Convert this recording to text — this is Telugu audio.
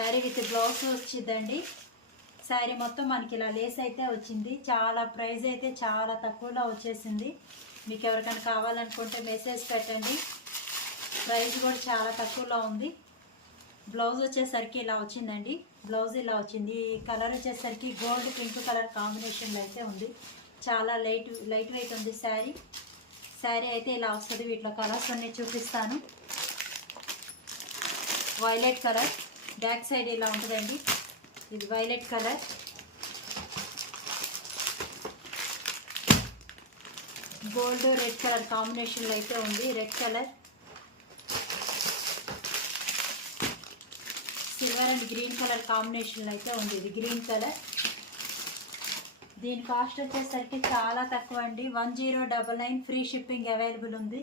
శారీ విత్ బ్లౌజ్ వచ్చిందండి. శారీ మొత్తం మనకి ఇలా లేస్ అయితే వచ్చింది. చాలా ప్రైస్ అయితే చాలా తక్కువలో వచ్చేసింది. మీకు ఎవరికైనా కావాలనుకుంటే మెసేజ్ పెట్టండి. ప్రైస్ కూడా చాలా తక్కువలో ఉంది. బ్లౌజ్ వచ్చేసరికి ఇలా వచ్చిందండి. బ్లౌజ్ ఇలా వచ్చింది. ఈ కలర్ వచ్చేసరికి గోల్డ్ పింక్ కలర్ కాంబినేషన్లో అయితే ఉంది. చాలా లైట్ వెయిట్ ఉంది శారీ. శారీ అయితే ఇలా వస్తుంది. వీటిలో కలర్స్ అన్నీ చూపిస్తాను. వైలెట్ కలర్, బ్యాక్ సైడ్ ఇలా ఉంటుందండి. ఇది violet colour, gold red colour కాంబినేషన్లో అయితే ఉంది. Red colour, silver and green colour కాంబినేషన్లో అయితే ఉంది. ఇది గ్రీన్ కలర్. దీని కాస్ట్ వచ్చేసరికి చాలా తక్కువ అండి. 1099 ఫ్రీ షిప్పింగ్ అవైలబుల్ ఉంది.